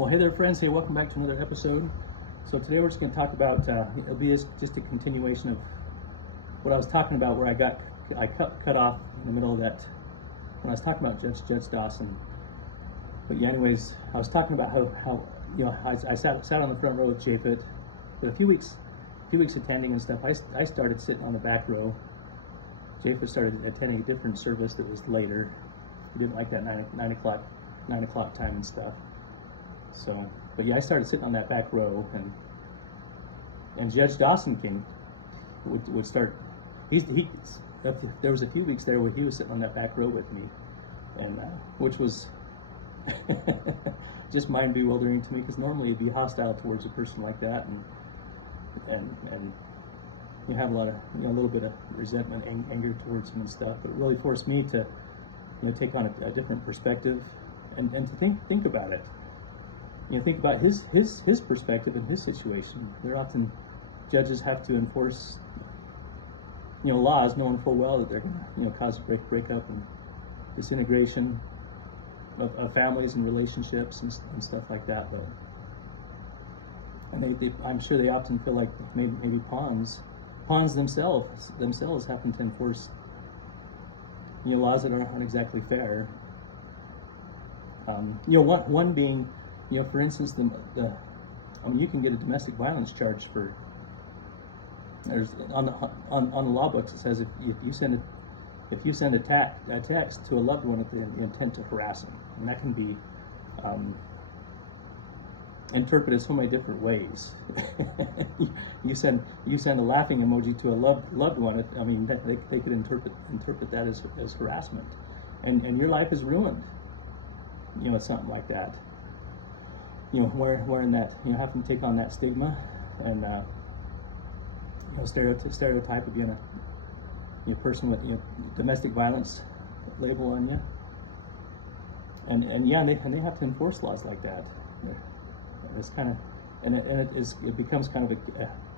Well, hey there, friends. Hey, welcome back to another episode. So today we're just going to talk about, it'll be just a continuation of what I was talking about, where I cut off in the middle of that when I was talking about Judge Dawson. But yeah, anyways, I was talking about how I sat on the front row with Japhet for a few weeks attending and stuff. I started sitting on the back row. Japhet started attending a different service that was later. He didn't like that 9 o'clock time and stuff. So, but yeah, I started sitting on that back row, and Judge Dawson would start. There was a few weeks there where he was sitting on that back row with me, and which was just mind bewildering to me, because normally you'd be hostile towards a person like that, and you have a little bit of resentment, anger towards him and stuff. But it really forced me to take on a different perspective and to think about it. Think about his perspective and his situation. There often judges have to enforce laws knowing full well that they're going to cause breakup and disintegration of families and relationships and stuff like that. But I'm sure they often feel like maybe pawns themselves happen to enforce laws that aren't exactly fair. One being, for instance, you can get a domestic violence charge for. There's on the law books it says if you send a text to a loved one with the intent to harass them, and that can be interpreted so many different ways. you send a laughing emoji to a loved one. They could interpret that as harassment, and your life is ruined. Something like that. Wearing that, having to take on that stigma and stereotype of being a person with domestic violence label on you, and they have to enforce laws like that. It's kind of it becomes kind of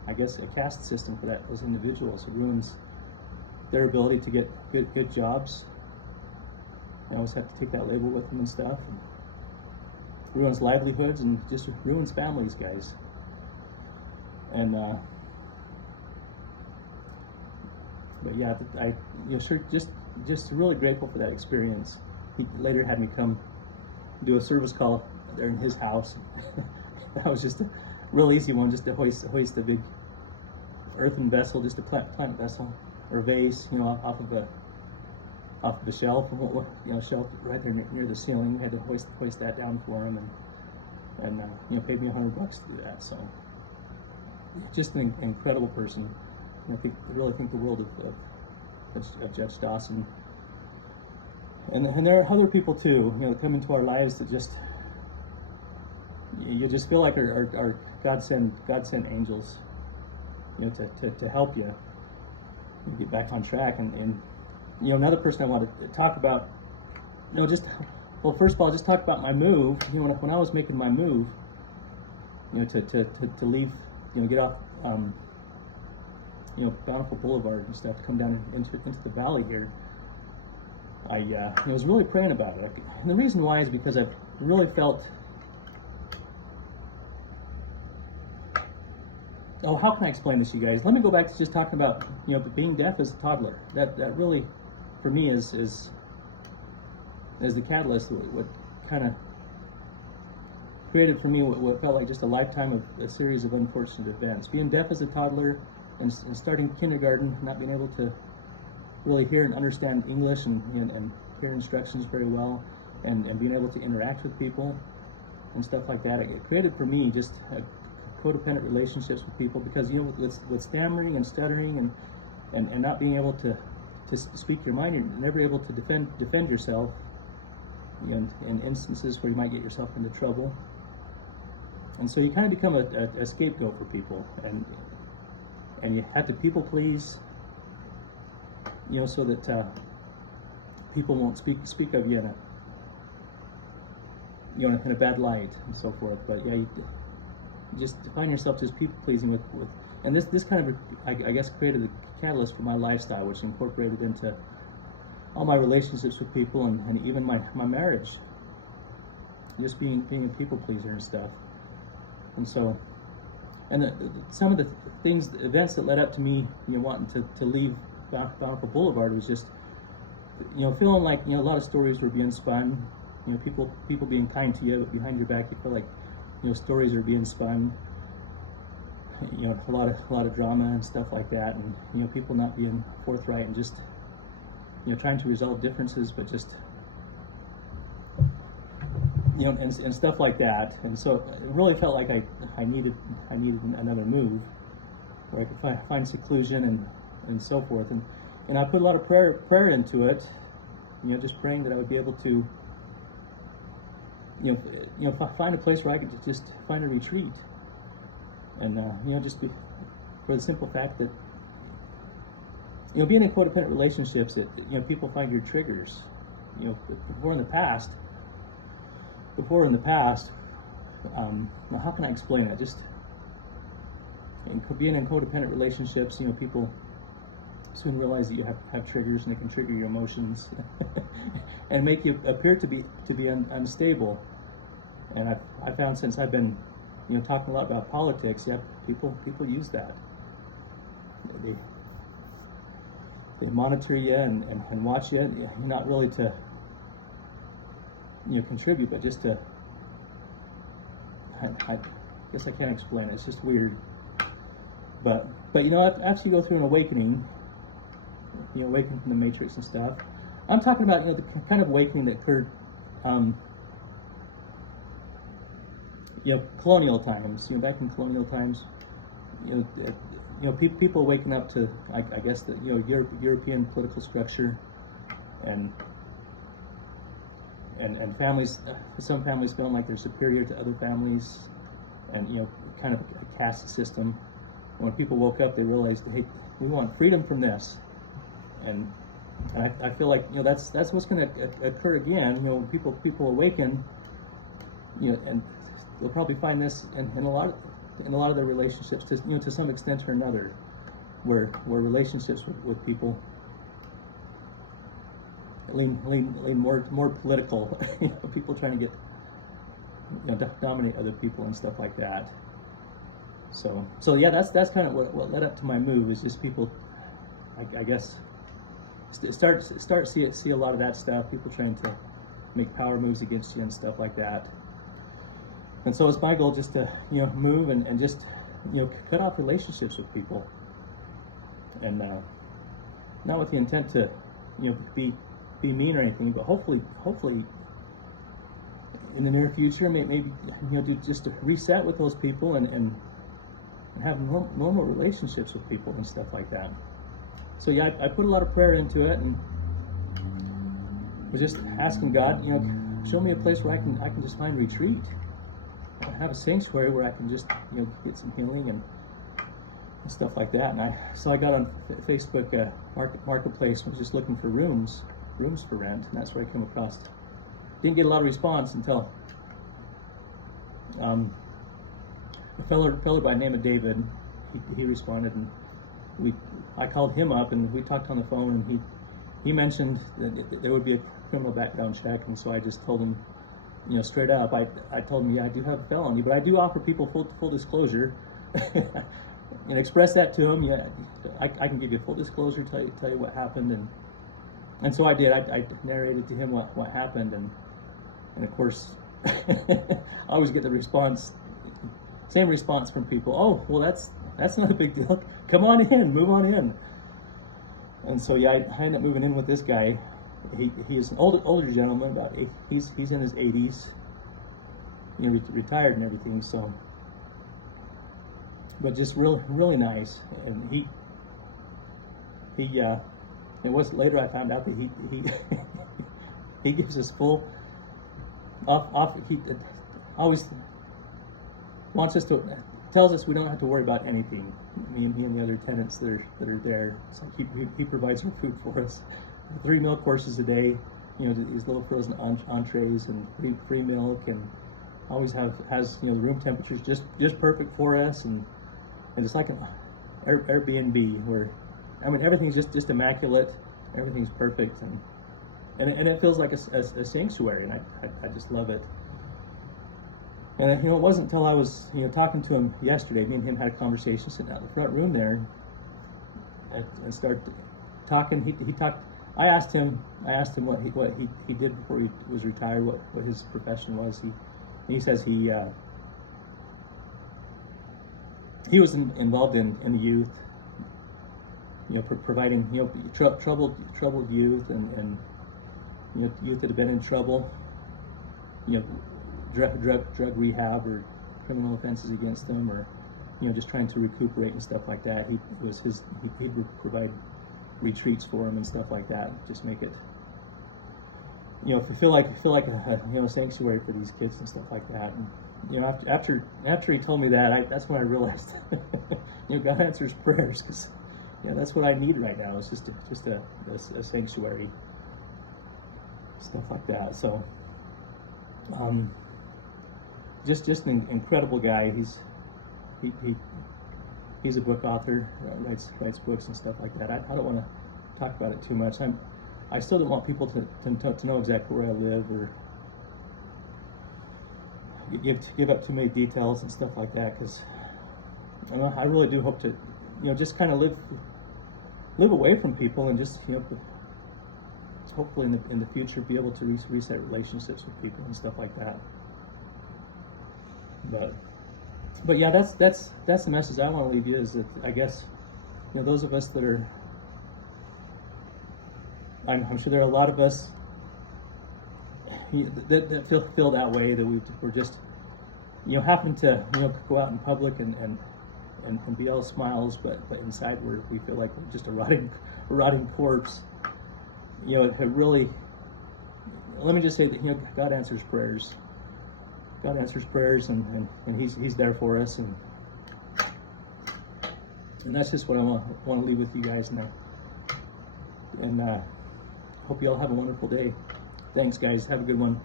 a caste system for those individuals. It ruins their ability to get good jobs. They always have to take that label with them and stuff. And ruins livelihoods and just ruins families, guys. And but yeah, I just really grateful for that experience. He later had me come do a service call there in his house. That was just a real easy one, just to hoist a big earthen vessel, just a plant vessel or vase, off of the shelf, shelf right there near the ceiling. I had to hoist that down for him, and paid me $100 to do that. So, just an incredible person. And I really think the world of Judge Dawson. And there are other people too, come into our lives that you just feel like are God sent angels, to help you get back on track. And another person I want to talk about, first of all, just talk about my move. When I was making my move, to leave, get off, Bountiful Boulevard and stuff, to come down into the valley here. I was really praying about it. And the reason why is because I've really felt, how can I explain this to you guys? Let me go back to just talking about, being deaf as a toddler. That really, for me, is the catalyst. What kind of created for me what felt like just a lifetime of a series of unfortunate events. Being deaf as a toddler and starting kindergarten, not being able to really hear and understand English and hear instructions very well, and being able to interact with people and stuff like that. It created for me just codependent relationships with people, because with stammering and stuttering and not being able to speak your mind, you're never able to defend yourself in instances where you might get yourself into trouble. And so you kind of become a scapegoat for people, and you have to people please, so that people won't speak of you in a bad light and so forth. But yeah, you just find yourself just people pleasing with, and this kind of, I guess, created the catalyst for my lifestyle, which incorporated into all my relationships with people and even my marriage. just being a people pleaser and stuff. And so, some of the things, the events that led up to me, wanting to leave Bountiful Boulevard was just, feeling like, a lot of stories were being spun, people being kind to you, but behind your back you feel like, stories are being spun, a lot of drama and stuff like that, and people not being forthright and just, trying to resolve differences, but just, and stuff like that. And so it really felt like I needed another move where I could find seclusion and so forth. And I put a lot of prayer into it, just praying that I would be able to, find a place where I could just find a retreat. And, just for the simple fact that, being in codependent relationships, people find your triggers. Before in the past, now how can I explain it? Just being in codependent relationships, people soon realize that you have triggers, and they can trigger your emotions and make you appear to be unstable. And I found, since I've been talking a lot about politics, people use that. They monitor you and watch you, not really to contribute, but just to, I guess I can't explain it. It's just weird. But after you go through an awakening, awakening from the matrix and stuff, I'm talking about the kind of awakening that occurred, colonial times. Back in colonial times, people waking up to, I guess, the European political structure, and families. Some families feeling like they're superior to other families, and kind of a caste system. When people woke up, they realized, hey, we want freedom from this, and I feel like that's what's going to occur again. When people awaken, and they'll probably find this in a lot of their relationships, to some extent or another, where relationships with people lean more political. People trying to get dominate other people and stuff like that. So yeah, that's kind of what led up to my move, is just people, I guess, start see a lot of that stuff. People trying to make power moves against you and stuff like that. And so it's my goal just to move and just cut off relationships with people, and not with the intent to be mean or anything, but hopefully in the near future, maybe do just a reset with those people and have normal relationships with people and stuff like that. So yeah, I put a lot of prayer into it, and was just asking God, show me a place where I can just find retreat. Have a sanctuary where I can just get some healing and stuff like that. And so I got on Facebook Marketplace, and was just looking for rooms for rent, and that's where I came across. Didn't get a lot of response until a fellow by the name of David. He responded, and I called him up, and we talked on the phone, and he mentioned that there would be a criminal background check, and so I just told him, straight up, I told him, yeah, I do have a felony, but I do offer people full disclosure, and express that to him. Yeah, I can give you full disclosure, tell you what happened, and so I did. I narrated to him what happened, and of course, I always get the same response from people. Oh, well, that's not a big deal. Come on in, move on in. And so yeah, I ended up moving in with this guy. He is an older gentleman, he's in his 80s, retired and everything. So, but just really nice. And it was later I found out that he gives us full off. He always wants us to, tells us we don't have to worry about anything. Me and the other tenants that are there. So he provides our food for us. 3 meal courses a day, these little frozen entrees and free milk, and always has the room temperatures just perfect for us, and it's like an Airbnb where, everything's just immaculate, everything's perfect, and it feels like a sanctuary, and I just love it. And it wasn't until I was talking to him yesterday. Me and him had a conversation sitting out in the front room there, and started talking. He talked. I asked him what he did before he was retired, what his profession was. He says he was involved in the youth, providing troubled youth and youth that have been in trouble, drug rehab or criminal offenses against them, or just trying to recuperate and stuff like that. He'd provide retreats for them and stuff like that. Just make it feel like a sanctuary for these kids and stuff like that. And after he told me that, that's when I realized God answers prayers, because that's what I need right now. It's just a sanctuary, stuff like that. So just an incredible guy. He's a book author, writes books and stuff like that. I don't want to talk about it too much. I still don't want people to know exactly where I live, or give up too many details and stuff like that, because I really do hope to just kind of live away from people, and just hopefully in the future be able to reset relationships with people and stuff like that. But yeah, that's the message I want to leave you, is that I guess those of us that are, I'm sure there are a lot of us that feel that way, that we're just happen to go out in public and be all smiles, but inside we feel like we're just a rotting corpse. It really, let me just say that God answers prayers. God answers prayers, and He's there for us, and that's just what I want to leave with you guys now. And hope you all have a wonderful day. Thanks, guys. Have a good one.